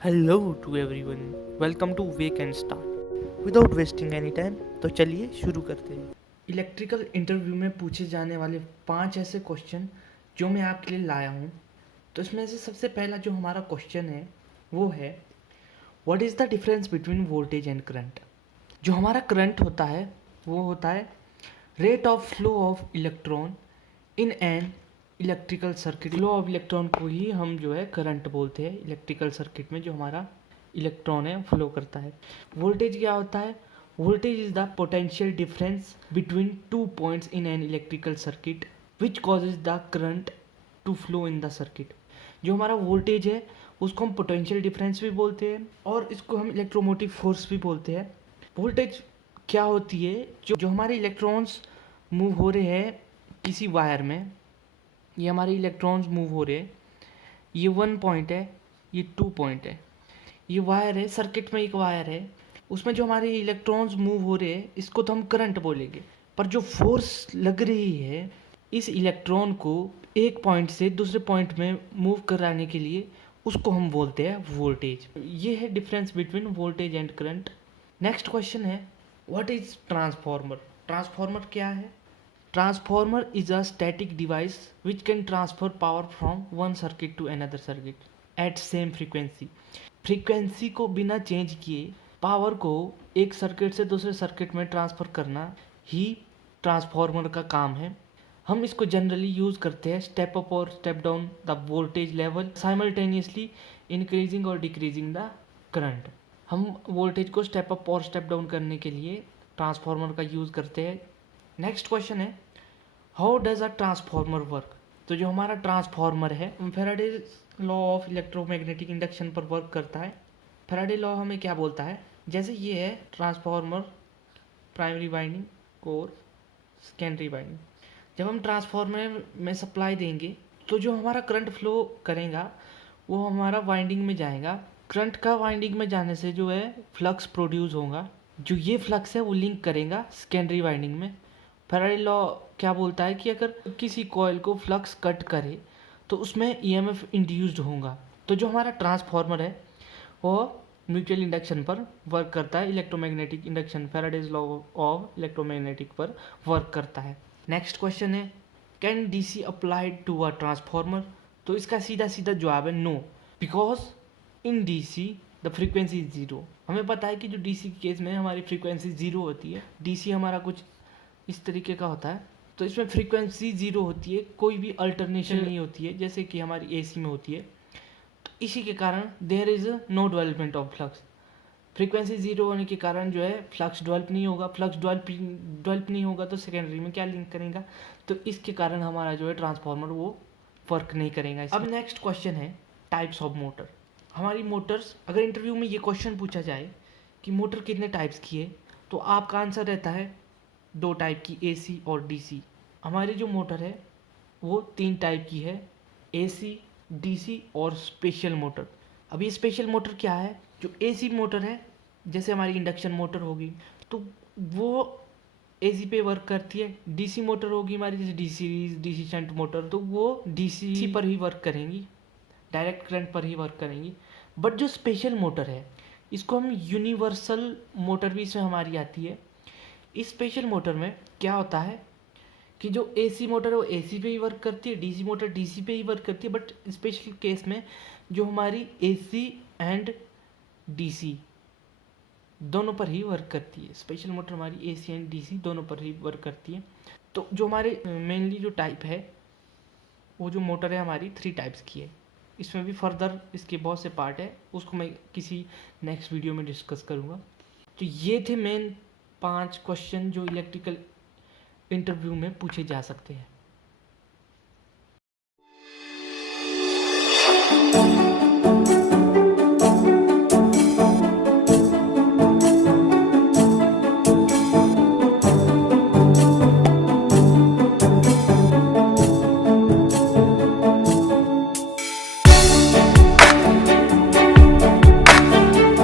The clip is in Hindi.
Hello to everyone, welcome to wake and start without wasting any time. तो चलिए शुरू करते हैं। इलेक्ट्रिकल इंटरव्यू में पूछे जाने वाले 5 ऐसे क्वेश्चन जो मैं आपके लिए लाया हूँ। तो इसमें से सबसे पहला जो हमारा क्वेश्चन है वो है, what is the difference between voltage and current. जो हमारा करंट होता है वो होता है rate of flow of electron in an electrical circuit. Flow of electron को ही हम जो है करंट बोलते हैं। इलेक्ट्रिकल सर्किट में जो हमारा इलेक्ट्रॉन है फ्लो करता है। वोल्टेज क्या होता है? Voltage is the potential difference between 2 points in an electrical circuit which causes the current to flow in the circuit. जो हमारा वोल्टेज है उसको हम पोटेंशियल डिफरेंस भी बोलते हैं और इसको हम इलेक्ट्रोमोटिव फोर्स भी बोलते हैं। वोल्टेज क्या होती है? जो हमारे इलेक्ट्रॉन्स मूव हो रहे हैं किसी वायर में, ये हमारे इलेक्ट्रॉन्स मूव हो रहे हैं, ये 1 पॉइंट है, ये 2 पॉइंट है, ये वायर है, सर्किट में एक वायर है, उसमें जो हमारे इलेक्ट्रॉन्स मूव हो रहे हैं इसको तो हम करंट बोलेंगे। पर जो फोर्स लग रही है इस इलेक्ट्रॉन को एक पॉइंट से दूसरे पॉइंट में मूव कराने के लिए, उसको हम बोलते हैं वोल्टेज। ये है difference between voltage and current. Next question है, व्हाट इज ट्रांसफॉर्मर। ट्रांसफॉर्मर क्या है? Transformer is a static device which can transfer power from one circuit to another circuit at same frequency. Frequency को बिना चेंज किए पावर को एक सर्किट से दूसरे सर्किट में ट्रांसफ़र करना ही ट्रांसफॉर्मर का काम है। हम इसको जनरली यूज़ करते हैं स्टेप अप और step down the voltage level simultaneously increasing और डिक्रीजिंग द करंट। हम वोल्टेज को स्टेप अप और स्टेप डाउन करने के लिए ट्रांसफॉर्मर का यूज़ करते हैं। नेक्स्ट क्वेश्चन है, how does a transformer work. तो जो हमारा ट्रांसफॉर्मर है Faraday's law of electromagnetic induction पर वर्क करता है। फैराडे लॉ हमें क्या बोलता है? जैसे ये है transformer, primary winding, core, secondary winding. जब हम ट्रांसफॉर्मर में सप्लाई देंगे तो जो हमारा करंट फ्लो करेगा वो हमारा वाइंडिंग में जाएगा। करंट का वाइंडिंग में जाने से जो है फ्लक्स प्रोड्यूस होगा, जो ये फ्लक्स है वो लिंक करेगा सेकेंडरी वाइंडिंग में। फैराडे लॉ क्या बोलता है कि अगर किसी कॉइल को फ्लक्स कट करे तो उसमें ईएमएफ इंड्यूस्ड होगा। तो जो हमारा ट्रांसफॉर्मर है वो म्यूचुअल इंडक्शन पर वर्क करता है, electromagnetic induction Faraday's law of electromagnetic पर वर्क करता है। नेक्स्ट क्वेश्चन है, can DC applied to a transformer. तो इसका सीधा सीधा जवाब है no, because in DC the frequency is zero. हमें पता है कि जो डीसी के केस में हमारी फ्रीक्वेंसी जीरो होती है। डीसी हमारा कुछ इस तरीके का होता है, तो इसमें फ्रीक्वेंसी जीरो होती है, कोई भी अल्टरनेशन नहीं होती है जैसे कि हमारी एसी में होती है। तो इसी के कारण there is no development of flux. Frequency zero होने के कारण जो है फ्लक्स डेवलप नहीं होगा। फ्लक्स डेवलप नहीं होगा तो सेकेंडरी में क्या लिंक करेगा, तो इसके कारण हमारा जो है ट्रांसफॉर्मर वो वर्क नहीं करेगा। अब नेक्स्ट क्वेश्चन है, टाइप्स ऑफ मोटर। हमारी मोटर्स, अगर इंटरव्यू में ये क्वेश्चन पूछा जाए कि मोटर कितने टाइप्स की है, तो आपका आंसर रहता है 2 टाइप की, एसी और डीसी। हमारी जो मोटर है वो 3 टाइप की है, एसी, डीसी और स्पेशल मोटर। अब ये स्पेशल मोटर क्या है? जो एसी मोटर है जैसे हमारी इंडक्शन मोटर होगी तो वो एसी पे वर्क करती है। डीसी मोटर होगी हमारी जैसे D series, DC shunt motor, तो वो डीसी पर ही वर्क करेंगी, डायरेक्ट करंट पर ही वर्क करेंगी। बट जो स्पेशल मोटर है इसको हम यूनिवर्सल मोटर भी इसमें हमारी आती है। इस स्पेशल मोटर में क्या होता है कि जो एसी मोटर है वो एसी पे ही वर्क करती है, डीसी मोटर डीसी पे ही वर्क करती है। बट स्पेशल केस में जो हमारी एसी एंड डीसी दोनों पर ही वर्क करती है। स्पेशल मोटर हमारी एसी एंड डीसी दोनों पर ही वर्क करती है। तो जो हमारे मेनली जो टाइप है वो जो मोटर है हमारी 3 टाइप्स की है। इसमें भी फर्दर इसके बहुत से पार्ट है, उसको मैं किसी नेक्स्ट वीडियो में डिस्कस करूँगा। तो ये थे मेन 5 क्वेश्चन जो इलेक्ट्रिकल इंटरव्यू में पूछे जा सकते हैं।